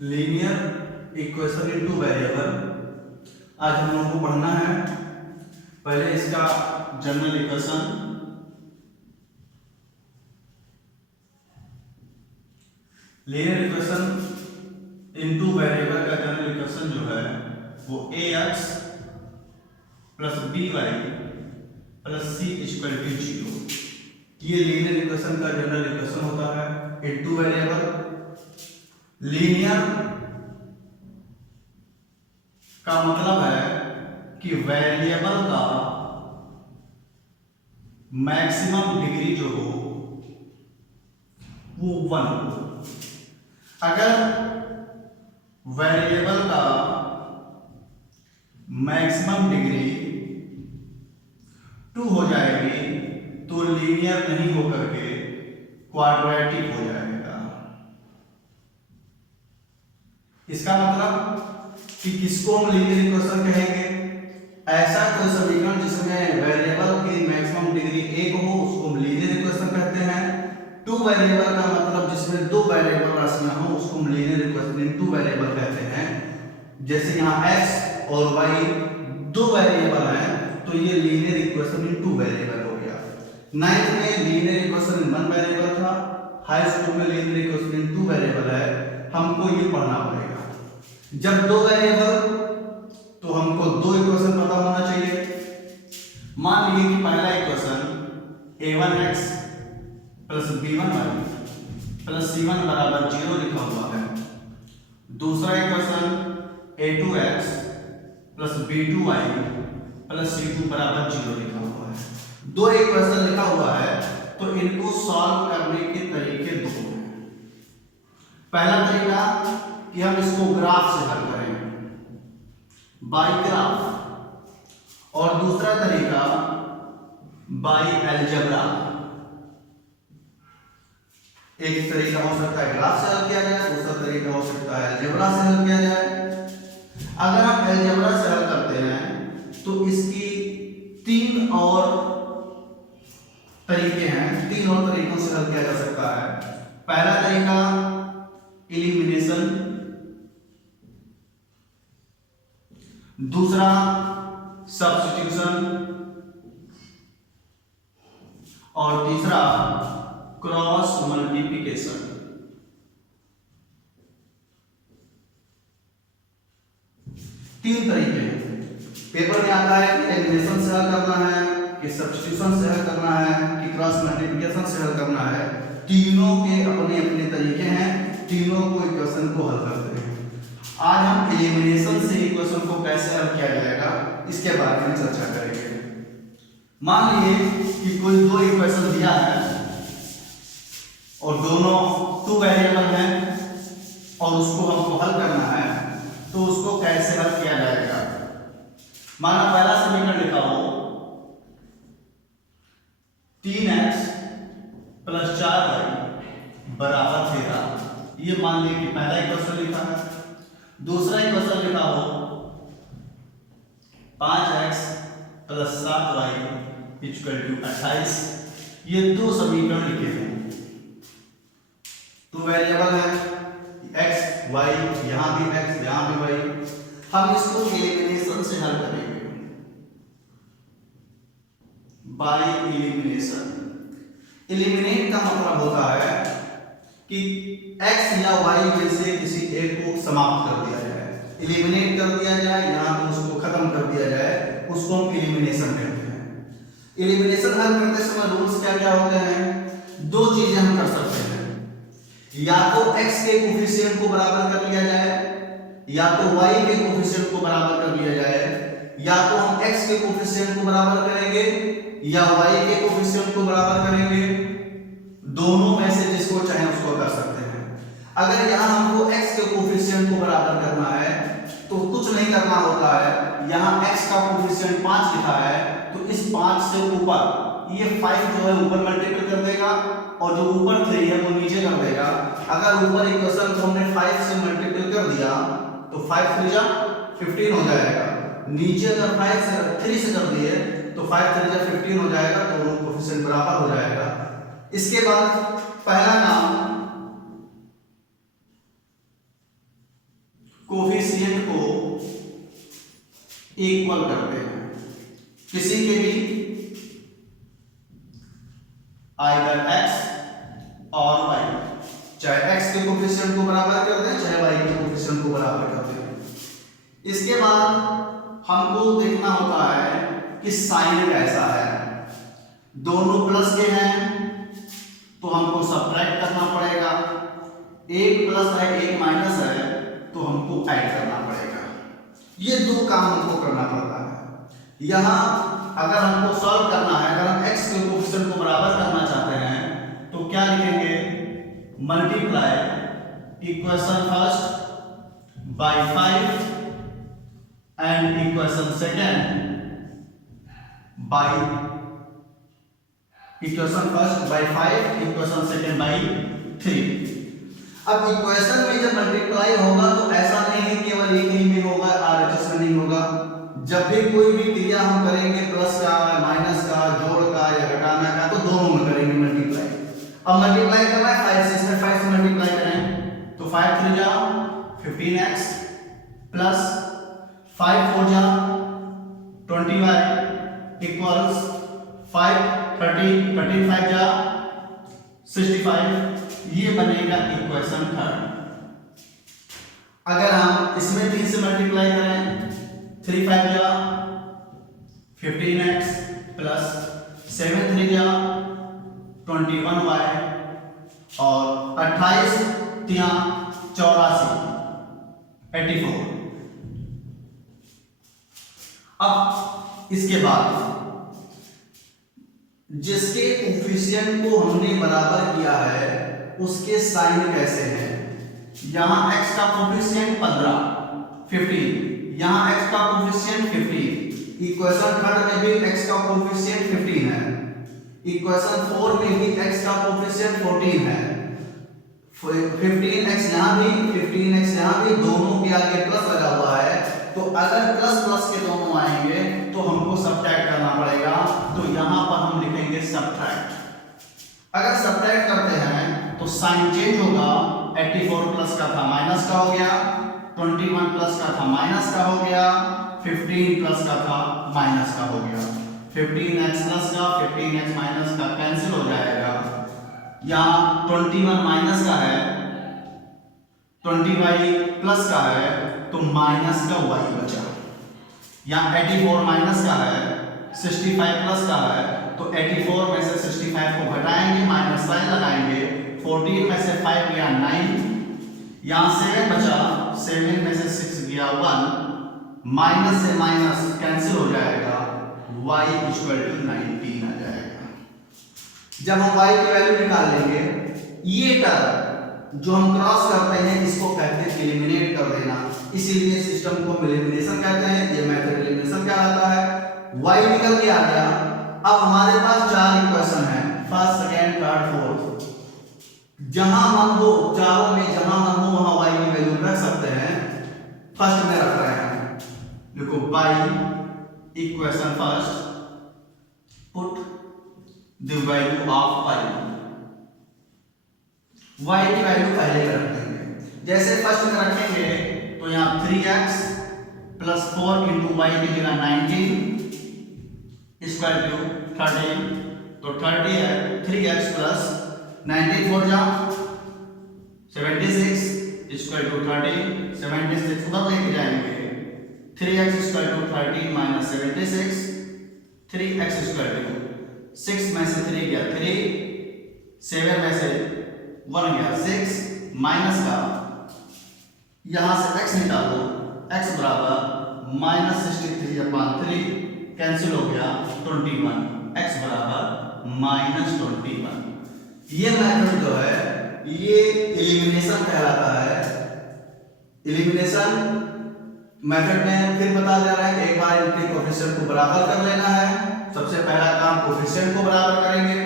Linear equation in two variable आज हम लोगों को पढ़ना है। पहले इसका general equation, linear equation in two variable का जनरल इक्वेशन जो है वो ax plus by plus c equal to 0। ये लीनियर इक्वेशन का जनरल इक्वेशन होता है इनटू वेरिएबल। लीनियर का मतलब है कि वेरिएबल का मैक्सिमम डिग्री जो हो वो 1 हो। अगर वेरिएबल का मैक्सिमम डिग्री 2 हो जाएगी तो लीनियर नहीं होकर के क्वाड्रेटिक हो जाएगा। इसका मतलब कि किसको हम लीनियर इक्वेशन कहेंगे? ऐसा कोई समीकरण जिसमें वेरिएबल की मैक्सिमम डिग्री 1 हो उसको हम लीनियर इक्वेशन कहते हैं। 2 वेरिएबल का मतलब जिसमें 2 वेरिएबल राशियां हो उसको हम लीनियर इक्वेशन इनटू वेरिएबल कहते हैं। जैसे यहाँ x और y 2 वेरिएबल हैं तो ये लीनियर इक्वेशन इनटू वेरिएबल हो गया। 9th में लीनियर इक्वेशन 1 वेरिएबल था, हाई स्कूल में लीनियर इक्वेशन इनटू वेरिएबल है। हमको ये पढ़ना पड़ेगा। जब 2 वेरिएबल तो हमको 2 इक्वेशन पता होना चाहिए। मान लीजिए कि पहला equation a1x plus b1y plus c1 बराबर 0 लिखा हुआ है। दूसरा equation a2x plus b2y plus c2 बराबर 0 लिखा हुआ है। 2 इक्वेशन लिखा हुआ है तो इनको सॉल्व करने के तरीके 2 हैं। पहला तरीका कि हम इसको ग्राफ से हल करें, बाय ग्राफ, और दूसरा तरीका बाय अलजेब्रा। एक तरीका हो सकता है ग्राफ से हल किया जाए, दूसरा तरीका हो सकता है अलजेब्रा से हल किया जाए। अगर हम अलजेब्रा से हल करते हैं तो इसकी 3 और तरीके हैं, 3 और तरीकों से हल किया जा सकता है। पहला तरीका एलिमिनेशन, दूसरा सब्स्टिट्यूशन और तीसरा क्रॉस मल्टीप्लिकेशन। तीन तरीके हैं। पेपर में आता है कि एलिमिनेशन से हल करना है, कि सब्स्टिट्यूशन से हल करना है, कि क्रॉस मल्टीप्लिकेशन से हल करना है। तीनों के अपने अपने तरीके हैं, तीनों को इक्वेशन को हल करते हैं। आज हम एलिमिनेशन से इक्वेशन को कैसे हल किया जाएगा इसके बारे में चर्चा करेंगे। मान लीजिए कि कोई 2 इक्वेशन दिया है और दोनों 2 वेरिएबल हैं और उसको हमको हल करना है, तो उसको कैसे हल किया जाएगा। माना पहला समीकरण लिखा हो 3x प्लस 4y बराबर 13। ये मान लीजिए कि पहला इक्वेशन लिखा है। दूसरा इक्वेशन लिखा हो 5x plus 7y equal to 28। ये 2 समीकरण लिखे हैं। 2 वेरिएबल है, x y, यहां भी x यहां भी y। हम इसको एलिमिनेशन से हल करेंगे, बाय एलिमिनेशन। एलिमिनेट का मतलब होता है कि x या y में से किसी एक को समाप्त कर दिया जाए, एलिमिनेट कर दिया जाए, यहां पे उसको खत्म कर दिया जाए, उसको हम एलिमिनेशन कहते हैं। एलिमिनेशन हल करते समय रूल्स क्या क्या होते हैं? 2 चीजें हम कर सकते हैं, या तो x के कोफिशिएंट को बराबर कर लिया जाए, या तो y के कोफिशिएंट को बराबर कर लिया जाए। या तो हम x के कोफिशिएंट को बराबर करेंगे या y के कोफिशिएंट को बराबर करेंगे। दोनों में से जिसको चाहे उसको कर सकते हैं। अगर यहां हमको x के कोफिशिएंट को बराबर करना है तो कुछ नहीं करना होता है। यहां x का कोफिशिएंट 5 लिखा है तो इस 5 से ऊपर ये 5 जो है ऊपर मल्टीप्लाई कर देगा और जो ऊपर 3 है वो नीचे कर देगा। अगर ऊपर इक्वेशन को हमने 5 से मल्टीप्लाई कर दिया तो 5 3 जा 15 हो जाएगा। नीचे अगर 5 से 3 से कर दिए तो 5 3 जा 15 हो जाएगा, दोनों कोफिशिएंट बराबर हो जाएगा। इसके बाद पहला काम कोफिशिएंट को इक्वल करते हैं किसी के भी, आइदर x और y, चाहे x के कोफिशिएंट को बराबर कर दें चाहे y के कोफिशिएंट को बराबर कर दें। इसके बाद हमको देखना होता है कि साइन कैसा है। दोनों प्लस के हैं तो हमको सब्ट्रैक्ट करना पड़ेगा, एक प्लस है एक माइनस है तो हमको ऐड करना पड़ेगा। ये दो काम हमको करना पड़ता है। यहाँ अगर हमको सॉल्व करना है, अगर हम x के कोफिशिएंट को बराबर करना चाहते हैं तो क्या लिखेंगे, multiply equation first by 5 and equation second by, equation first by 5 equation second by 3। अब इक्वेशन में जब मल्टीप्लाई होगा तो ऐसा नहीं है केवल एक ही में होगा, आरएचएस में नहीं होगा। जब भी कोई भी क्रिया हम करेंगे प्लस का, माइनस का, जोड़ का या घटाना का, तो दोनों में करेंगे मल्टीप्लाई। अब मल्टीप्लाई करना है 5 से, इसमें 5 से मल्टीप्लाई करें तो 5 3 जा 15x प्लस 5 4 जा 20y इक्वल्स 5 30 35 जा 65। ये बनेगा इक्वेशन थर्ड। अगर हम इसमें 3 से मल्टीप्लाई करें 3 5 जा 15x प्लस 7 3 जा 21y और 28 3 84 84। अब इसके बाद जिसके कोफिशिएंट को हमने बराबर किया है उसके साइन कैसे हैं। यहां x का कोफिशिएंट 15, यहां x का कोफिशिएंट 15, इक्वेशन थर्ड में भी x का कोफिशिएंट 15 है, इक्वेशन 4 में भी x का कोफिशिएंट 14 है। 15x यहां भी 15x यहां भी, दोनों के आगे प्लस लगा हुआ है तो अगर प्लस प्लस के दोनों आएंगे तो हमको सब्ट्रैक्ट करना पड़ेगा। तो यहां पर हम लिखेंगे सब्ट्रैक्ट। अगर सब्ट्रैक्ट करते हैं तो साइन चेंज होगा, 84 प्लस का था माइनस का हो गया, 21 प्लस का था माइनस का हो गया, 15 प्लस का था माइनस का हो गया। 15x प्लस का 15x माइनस का कैंसिल हो जाएगा। यहाँ 21 माइनस का है, 20y प्लस का है तो माइनस का y बचा। यहाँ 84 माइनस का है, 65 प्लस का है तो 84 में से 65 को घटाएंगे, माइनस साइन लगाएंगे, 14 में से 5 गया 9, यहाँ 7 बचा, 7 में से 6 गया 1, माइनस से माइनस कैंसिल हो जाएगा, y इक्वल टू 19 आ जाएगा। जब हम y की वैल्यू निकाल लेंगे, ये टर्म जो हम क्रॉस करते हैं इसको कहते हैं एलिमिनेट कर देना, इसीलिए सिस्टम को एलिमिनेशन कहते हैं। ये मेथड एलिमिनेशन कहलाता है। y निकल के आ गया। अब हमारे पास 4 इक्वेशन है, फर्स्ट सेकंड थर्ड फोर्थ, जहां मन हो चारों में जहां मन हो वहां y की वैल्यू रख सकते हैं। फर्स्ट में रख रहे हैं, देखो y equation first put the value of y की वैल्यू पहले में रख देंगे। जैसे फर्स्ट में रखेंगे तो यहाँ 3x प्लस 4 इंटू वाई की जगह 19 स्क्वायर टू 13, तो 30 है 3x प्लस 19 4 जा 76 स्क्वायर टू 30, 76 उधर लेके जाएंगे, 3x square to 13 minus 76, 3x square to 6 में से 3 गया 3, 7 में से 1 गया 6, माइनस का यहां से x निकालो, x बराबर माइनस 63/3 कैंसिल हो गया 21, x बराबर माइनस 21। ये मेथड जो है ये एलिमिनेशन कहलाता है। एलिमिनेशन मेथड में फिर बता दे रहा है कि एक बार इनके कोफिशिएंट को बराबर कर लेना है। सबसे पहला काम कोफिशिएंट को बराबर करेंगे।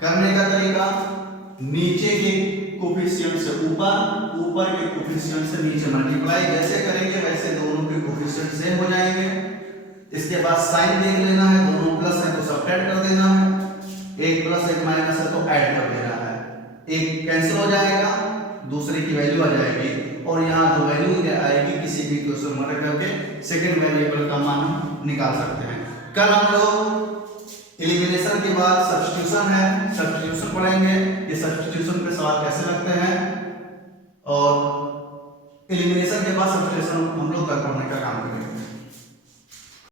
करने का तरीका, नीचे के कोफिशिएंट से ऊपर, ऊपर के कोफिशिएंट से नीचे मल्टीप्लाई जैसे करेंगे वैसे दोनों के कोफिशिएंट सेम हो जाएंगे। इसके बाद साइन देख लेना है, दोनों प्लस है तो सब्ट्रैक्ट कर देना है, एक प्लस एक माइनस है तो ऐड कर देना है, एक कैंसिल हो जाएगा दूसरे की वैल्यू आ जाएगी और यहाँ जो वैल्यू आएगी किसी भी क्वेश्चन में रख करके सेकंड वेरिएबल का मान हम निकाल सकते हैं। कल हम लोग एलिमिनेशन के बाद सब्स्टिट्यूशन है, सब्स्टिट्यूशन पढ़ेंगे, ये सब्स्टिट्यूशन पे सवाल कैसे लगते हैं, और एलिमिनेशन के बाद सब्स्टिट्यूशन हम लोग कल पढ़ने का काम करेंगे।